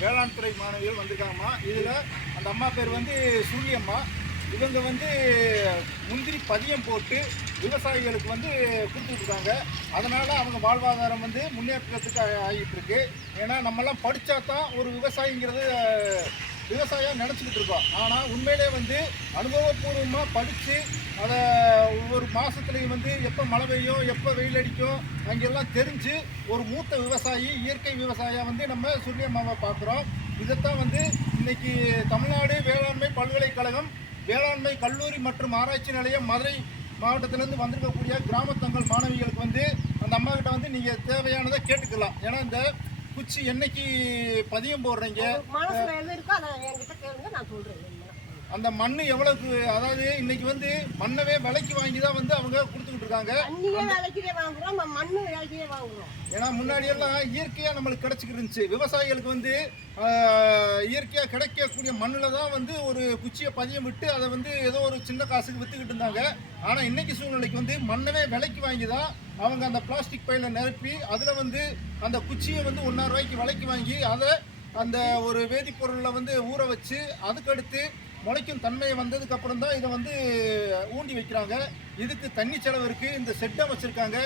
வேளாண் துறை மாணவிகள் வந்திருக்காங்கம்மா. இதில் அந்த அம்மா பேர் வந்து சுருளியம்மா. இவங்க வந்து முந்திரி பதியம் போட்டு விவசாயிகளுக்கு வந்து கொடுத்துட்ருக்காங்க. அதனால் அவங்க வாழ்வாதாரம் வந்து முன்னேற்றத்துக்கு ஆகிட்டு இருக்கு. ஏன்னா நம்மெல்லாம் படித்தா தான் ஒரு விவசாயிங்கிறது விவசாயம் நினச்சிக்கிட்டு இருக்கோம். ஆனால் உண்மையிலே வந்து அனுபவபூர்வமாக படித்து அதை ஒவ்வொரு மாதத்துலேயும் வந்து எப்போ மழை பெய்யும், எப்போ வெயில் அடிக்கும் அங்கெல்லாம் தெரிஞ்சு ஒரு மூத்த விவசாயி, இயற்கை விவசாயம் வந்து நம்ம சுருளியம்மாவை பார்க்குறோம். இதைத்தான் வந்து இன்றைக்கி தமிழ்நாடு வேளாண்மை பல்கலைக்கழகம் வேளாண்மை கல்லூரி மற்றும் ஆராய்ச்சி நிலையம் மதுரை மாவட்டத்திலேருந்து வந்திருக்கக்கூடிய கிராமத்தங்கள் மாணவிகளுக்கு வந்து அந்த அம்மாக்கிட்ட வந்து நீங்கள் தேவையானதை கேட்டுக்கலாம். ஏன்னா இந்த குச்சி என்னைக்கு பதியம் போடுறீங்க, அந்த மண் எவ்வளவுக்கு, அதாவது இன்னைக்கு வந்து மண்ணவே விலைக்கு வாங்கி தான் வந்து அவங்க கொடுத்துக்கிட்டு இருக்காங்க. ஏன்னா முன்னாடி எல்லாம் இயற்கையா நம்மளுக்கு கிடைச்சிக்கிட்டு இருந்துச்சு. விவசாயிகளுக்கு வந்து இயற்கையா கிடைக்கக்கூடிய மண்ணில் தான் வந்து ஒரு குச்சியை பதியம் விட்டு அதை வந்து ஏதோ ஒரு சின்ன காசுக்கு வித்துக்கிட்டு இருந்தாங்க. ஆனா இன்னைக்கு சூழ்நிலைக்கு வந்து மண்ணவே விலைக்கு வாங்கி தான் அவங்க அந்த பிளாஸ்டிக் பையில நிரப்பி அதில் வந்து அந்த குச்சியை வந்து 1,000 ரூபாய்க்கு விலைக்கு வாங்கி அதை அந்த ஒரு வேதிப்பொருளில் வந்து ஊற வச்சு அதுக்கடுத்து முளைக்கும் தன்மையை வந்ததுக்கு அப்புறம் தான் இதை வந்து ஊண்டி வைக்கிறாங்க. இதுக்கு தண்ணி செலவு இருக்குது. இந்த செட்டை வச்சுருக்காங்க.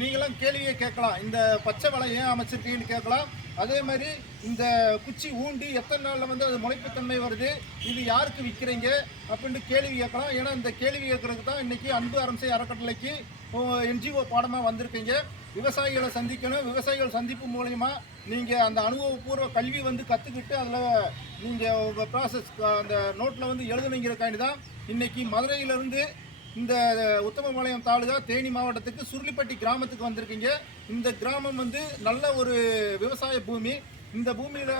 நீங்களாம் கேள்வியே கேட்கலாம், இந்த பச்சை வலை ஏன் அமைச்சிருக்கீங்கன்னு கேட்கலாம். அதே மாதிரி இந்த குச்சி ஊண்டி எத்தனை நாளில் வந்து அது முளைப்புத்தன்மை வருது, இது யாருக்கு விற்கிறீங்க அப்படின்ட்டு கேள்வி கேட்கலாம். ஏன்னா இந்த கேள்வி கேட்குறதுக்கு தான் இன்றைக்கி அன்பு அரசை அறக்கட்டளைக்கு NGO பாடமாக வந்திருக்கீங்க. விவசாயிகளை சந்திக்கணும். விவசாயிகள் சந்திப்பு மூலயமா நீங்கள் அந்த அனுபவபூர்வ கல்வி வந்து கற்றுக்கிட்டு அதில் நீங்கள் உங்கள் ப்ராசஸ் அந்த நோட்டில் வந்து எழுதுனீங்கிறக்காண்டி தான் இன்றைக்கி மதுரையிலேருந்து இந்த உத்தமபாளையம் தாலுகா தேனி மாவட்டத்துக்கு சுருளிப்பட்டி கிராமத்துக்கு வந்திருக்கீங்க. இந்த கிராமம் வந்து நல்ல ஒரு விவசாய பூமி. இந்த பூமியில்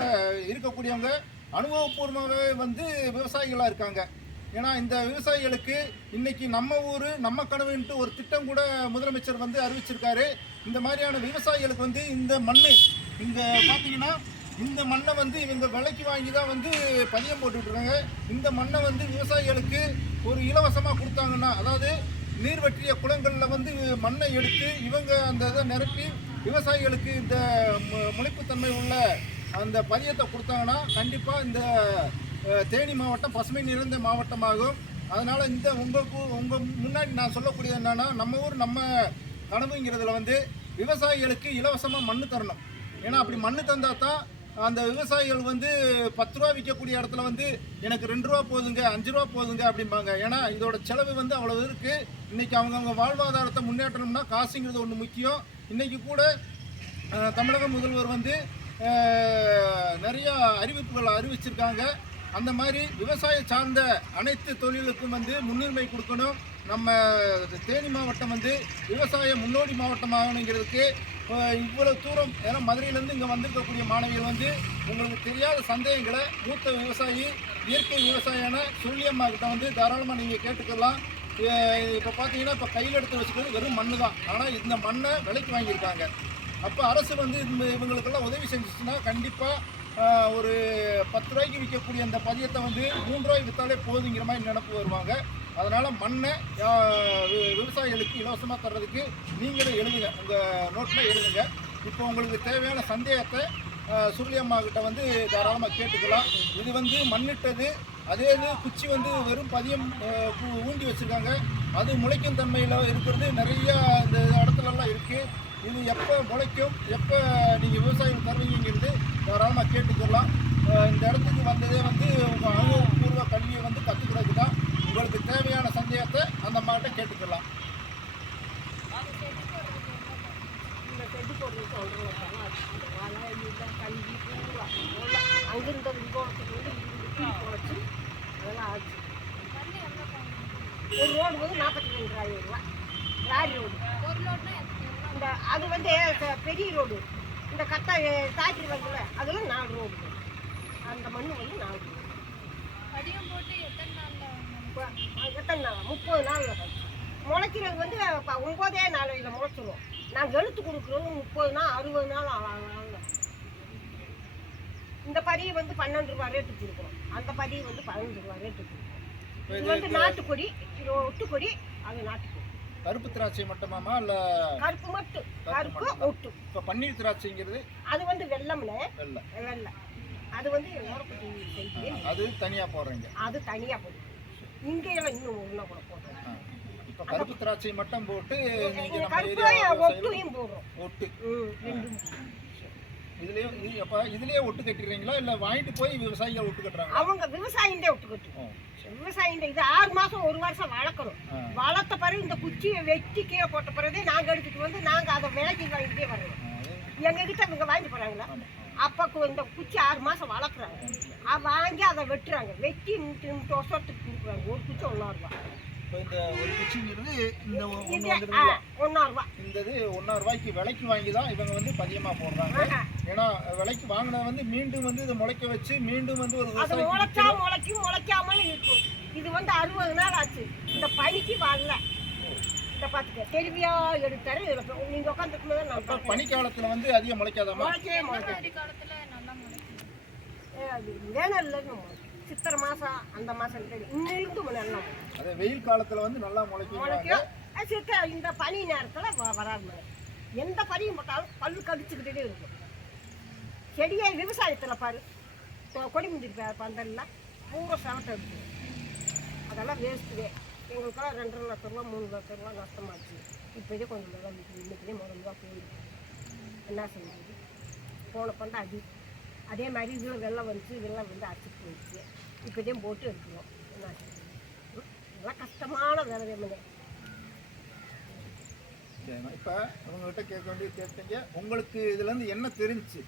இருக்கக்கூடியவங்க அனுபவபூர்வமாகவே வந்து விவசாயிகளாக இருக்காங்க. ஏன்னா இந்த விவசாயிகளுக்கு இன்னைக்கு நம்ம ஊர் நம்ம கனவுன்ட்டு ஒரு திட்டம் கூட முதலமைச்சர் வந்து அறிவிச்சிருக்காரு. இந்த மாதிரியான விவசாயிகளுக்கு வந்து இந்த மண் இங்கே பார்த்தீங்கன்னா இந்த மண்ணை வந்து இவங்க விலைக்கு வாங்கி தான் வந்து பதியம் போட்டுட்ருக்காங்க. இந்த மண்ணை வந்து விவசாயிகளுக்கு ஒரு இலவசமாக கொடுத்தாங்கன்னா, அதாவது நீர்வற்றிய குளங்களில் வந்து மண்ணை எடுத்து இவங்க அந்த இதை நிரப்பி விவசாயிகளுக்கு இந்த முளைப்புத்தன்மை உள்ள அந்த பதியத்தை கொடுத்தாங்கன்னா கண்டிப்பாக இந்த தேனி மாவட்டம் பசுமை நிறைந்த மாவட்டமாகும். அதனால் இந்த உங்கள் முன்னாடி நான் சொல்லக்கூடியது என்னென்னா, நம்ம ஊர் நம்ம கனவுங்கிறதுல வந்து விவசாயிகளுக்கு இலவசமாக மண் தரணும். ஏன்னா அப்படி மண் தந்தால் தான் அந்த விவசாயிகள் வந்து 10 ரூபா விற்கக்கூடிய இடத்துல வந்து எனக்கு 2 ரூபா போதுங்க, 5 ரூபா போதுங்க அப்படிம்பாங்க. ஏன்னா இதோட செலவு வந்து அவ்வளோ இருக்குது. இன்றைக்கி அவங்க வாழ்வாதாரத்தை முன்னேற்றணும்னா காசுங்கிறது ஒன்று முக்கியம். இன்றைக்கி கூட தமிழக முதல்வர் வந்து நிறையா அறிவிப்புகள் அறிவிச்சிருக்காங்க. அந்த மாதிரி விவசாய சார்ந்த அனைத்து தொழிலுக்கும் வந்து முன்னுரிமை கொடுக்கணும். நம்ம தேனி மாவட்டம் வந்து விவசாய முன்னோடி மாவட்டமாகணுங்கிறதுக்கு இவ்வளோ தூரம், ஏன்னா மதுரையிலேருந்து இங்கே வந்திருக்கக்கூடிய மாணவிகள் வந்து உங்களுக்கு தெரியாத சந்தேகங்களை மூத்த விவசாயி இயற்கை விவசாயியான சுருளியம்மா கிட்ட வந்து தாராளமாக நீங்கள் கேட்டுக்கலாம். இப்போ பார்த்தீங்கன்னா இப்போ கையில் எடுத்து வச்சுக்கிறது வெறும் மண்ணு தான். ஆனால் இந்த மண்ணை விலைக்கு வாங்கியிருக்காங்க. அப்போ அரசு வந்து இவங்களுக்கெல்லாம் உதவி செஞ்சிச்சுன்னா கண்டிப்பாக ஒரு 10 ரூபாய்க்கு விற்கக்கூடிய அந்த பதியத்தை வந்து 3 ரூபாய்க்கு விற்றாலே போதுங்கிற மாதிரி நினப்பு வருவாங்க. அதனால் மண்ணை விவசாயிகளுக்கு இலவசமாக தர்றதுக்கு நீங்களே எழுதுங்க, உங்கள் நோட்டில் எழுதுங்க. இப்போ உங்களுக்கு தேவையான சந்தேகத்தை சுருளியம்மா கிட்ட வந்து தாராளமாக கேட்டுக்கலாம். இது வந்து மண்ணிட்டது, அதே இது குச்சி வந்து வெறும் பதியம் ஊண்டி வச்சுருக்காங்க. அது முளைக்கும் தன்மையில் இருக்கிறது நிறையா இந்த இடத்துலலாம் இருக்குது. இது எப்போ முளைக்கும், எப்போ நீங்கள் விவசாயம் தருவீங்கிறது தாராளமாக கேட்டுக்கலாம். இந்த இடத்துக்கு வந்ததே வந்து உங்கள் அனுபவபூர்வ கல்வியை வந்து கற்றுக்கிறதுக்கு தான். உங்களுக்கு தேவையான சந்தேகத்தை அந்த அம்மாட்ட கேட்டுக்கலாம். ஒரு ரோடு வந்து 42,000 ரூபா லாரி ரோடு. இந்த அது வந்து பெரிய ரோடு. இந்த கட்டை காய்ச்சி வருதுல அதில் 4 ரோடு. அந்த மண் வந்து 4 ரோடு. எத்தனை நாள்? 30 நாள். முளைக்கிறது வந்து 9 நாளையில் முளைச்சிடும். நான் எழுத்து கொடுக்குறது 30 நாள் 60 நாள் ஆகும். இந்த பதியை வந்து 12 ரூபா ரேட்டுக்கு கொடுக்குறோம். அந்த பதியை வந்து 15 ரூபா ரேட்டுக்கு கொடுக்குறோம். இது வந்து நாட்டுக்கொடி, இது ஒட்டுக்கொடி, அது நாட்டுக்கொடி. கருப்பு திராட்சை மட்டுமாமா இல்லை கருப்பு மட்டும்? கருப்பு ஒட்டு. இப்போ பன்னீர் திராட்சைங்கிறது அது வந்து வெள்ளம்ல வெள்ளை. அது வந்து ஓரப்பட்டி செய்தி அது தனியா போடுறீங்க. அது தனியா போடும். இங்கெல்லாம் இன்னும் ஒன்றா கூட போடுறோம். இப்போ கருப்பு திராட்சை மட்டும் போட்டு நீங்க நம்ம கருப்பாய ஏரியா ஒட்டையும் போடுறோம். ஒட்டு ரெண்டும் இதுலயும் அப்ப இதுலயே ஒட்டு கட்டிடுறீங்களா இல்ல வாங்கிட்டு போய் விவசாயிகள் ஒட்டு கட்டுறாங்க? அவங்க விவசாயிந்தே ஒட்டு கட்டுவோம். விவசாயிந்த இது 6 மாசம் 1 வருஷம் வளர்க்கணும். வளர்த்த பிறகு இந்த குச்சியை வெட்டி கீழே போட்ட பிறகு நாங்க எடுத்துட்டு வந்து நாங்க அதை விலைக்கு வாங்கிட்டே வரணும். எங்க கிட்ட இவங்க வாங்கிட்டு போறாங்களா? அப்போ இந்த குச்சி 6 மாசம் வளர்க்குறாங்க. வாங்கி அதை வெட்டுறாங்க. வெட்டி வருஷத்துக்கு கொடுக்குறாங்க. ஒரு குச்சி 1 ரூபா. இந்த ஒரு குச்சிங்கிறது இந்த ₹1 இந்த இது ₹1 விலைக்கு வாங்கி தான் இவங்க வந்து பதியமா போடுறாங்க. ஏன்னா விலைக்கு வாங்கினா வந்து மீண்டும் வந்து இதை முளைக்க வச்சு மீண்டும் வந்து ஒரு அது முளைச்சா முளைக்கும், முளைக்காமலும் இருக்கும். இது வந்து 60 நாள் ஆச்சு. இந்த பனிக்கு வரல. இந்த பார்த்துக்க தெளிவியா எடுத்தாரு. நீங்க உட்காந்துருக்கும் நான் பனிக்காலத்துல வந்து அதிகம் முளைக்காதாமா? முளைக்கவே முளைக்காது. வேணல்ல சித்திரை மாசம் அந்த மாசம் இன்னிருந்து நல்லா அதே வெயில் காலத்துல வந்து நல்லா முளைக்கும். இந்த பனி நேரத்தில் வராது. எந்த பனியும் போட்டாலும் பல்லு கடிச்சுக்கிட்டே இருக்கும். செடியை விவசாயத்தில் பாரு கொடி முந்திரி பந்தல்ல பூரா சவத்தை இருக்கும். அதெல்லாம் வேஸ்ட்டுதே. எங்களுக்கெல்லாம் 2.5 லட்சம் ரூபா 3 லட்சம் ரூபா நஷ்டமாச்சு. இப்போதே கொஞ்சம் நல்லா இன்னைக்குதே ₹1 போயிருக்கு. என்ன செய்யுது போன பண்ட அடி. அதே மாதிரி இதில் வெள்ளம் வந்துச்சு. வெள்ளம் வந்து அடிச்சுட்டு போயிடுச்சு. இப்போதே போட்டு எடுக்கணும். என்ன செய்யுது இதெல்லாம் கஷ்டமான வேலை. இப்போ உங்ககிட்ட கேட்க வேண்டியது கேட்டீங்க. உங்களுக்கு இதுலேருந்து என்ன தெரிஞ்சிச்சு?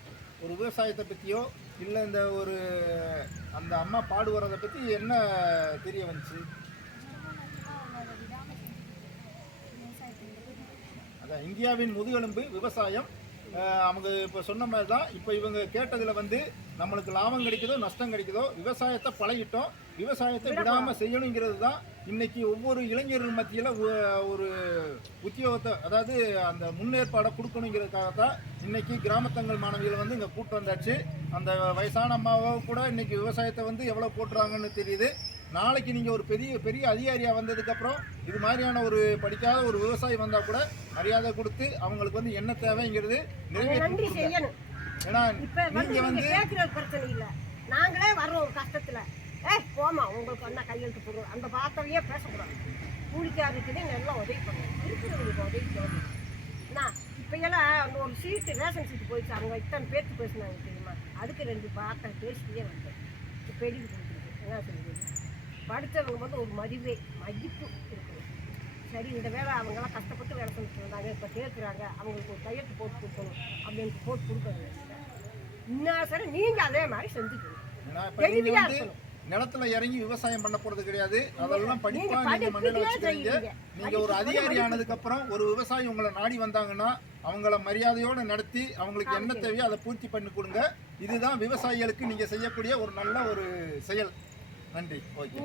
ஒரு விவசாயத்தை பற்றியோ இல்லை இந்த ஒரு அந்த அம்மா பாடுவரதை பற்றி என்ன தெரிய வந்துச்சு? அதான் இந்தியாவின் முதுகெலும்பு விவசாயம். அவங்க இப்போ சொன்ன மாதிரி தான். இப்போ இவங்க கேட்டதில் வந்து நம்மளுக்கு லாபம் கிடைக்குதோ நஷ்டம் கிடைக்குதோ விவசாயத்தை பழகிட்டோம். விவசாயத்தை விடாமல் செய்யணுங்கிறது தான் இன்னைக்கு ஒவ்வொரு இளைஞர்கள் மத்தியில் ஒரு உத்தியோகத்தை அதாவது அந்த முன்னேற்பாடை கொடுக்கணுங்கிறதுக்காக தான் இன்னைக்கு கிராமத்தங்கள் மாணவிகளை வந்து இங்கே கூட்டு வந்தாச்சு. அந்த வயசான அம்மாவை கூட இன்னைக்கு விவசாயத்தை வந்து எவ்வளோ போட்டுறாங்கன்னு தெரியுது. நாளைக்கு நீங்கள் ஒரு பெரிய அதிகாரியாக வந்ததுக்கப்புறம் இது மாதிரியான ஒரு படிக்காத ஒரு விவசாயி வந்தால் கூட மரியாதை கொடுத்து அவங்களுக்கு வந்து என்ன தேவைங்கிறது நிறைவேற்றி செய்யணும். ஏன்னா நீங்கள் வந்து பிரச்சனை இல்லை. நாங்களே வர்றோம் கஷ்டத்தில். போமா உங்களுக்கு வந்தால் கையெழுத்து போடுவோம். அந்த வார்த்தையே பேசக்கூடாது. கூலிக்காரருக்குதே நல்லா உதவி பண்ணுவோம். இருக்கிறவங்களுக்கு உதவி தேவை. இப்போ எல்லாம் அந்த ஒரு சீட்டு ரேஷன் சீட்டு போயிடுச்சு. அவங்க இத்தனை பேருக்கு பேசினாங்க தெரியுமா? அதுக்கு 2 வார்த்தை பேசிட்டே வந்தேன். இப்போ எழுதி கொடுத்துருக்கு. என்ன சொல்லுறது? படித்தவங்க வந்து ஒரு மதிப்பு இருக்கணும். சரி இந்த வேலை அவங்கெல்லாம் கஷ்டப்பட்டு வேலை செஞ்சுட்டு வந்தாங்க. இப்போ கேட்குறாங்க அவங்களுக்கு ஒரு கையெழுத்து போட்டு கொடுக்கணும் அப்படின்ட்டு போட்டு கொடுக்குறாங்க. இன்னும் சரி நீங்கள் அதே மாதிரி செஞ்சுக்கணும். தெளிவாக இருக்கணும். நிலத்துல இறங்கி விவசாயம் பண்ண போறது கிடையாது. அதெல்லாம் படிப்பா நீங்க மண்ணில் வச்சுக்கிறீங்க. நீங்க ஒரு அதிகாரி ஆனதுக்கு அப்புறம் ஒரு விவசாயி உங்களை நாடி வந்தாங்கன்னா அவங்கள மரியாதையோடு நடத்தி அவங்களுக்கு என்ன தேவையோ அதை பூர்த்தி பண்ணி கொடுங்க. இதுதான் விவசாயிகளுக்கு நீங்க செய்யக்கூடிய ஒரு நல்ல ஒரு செயல். நன்றி. ஓகே.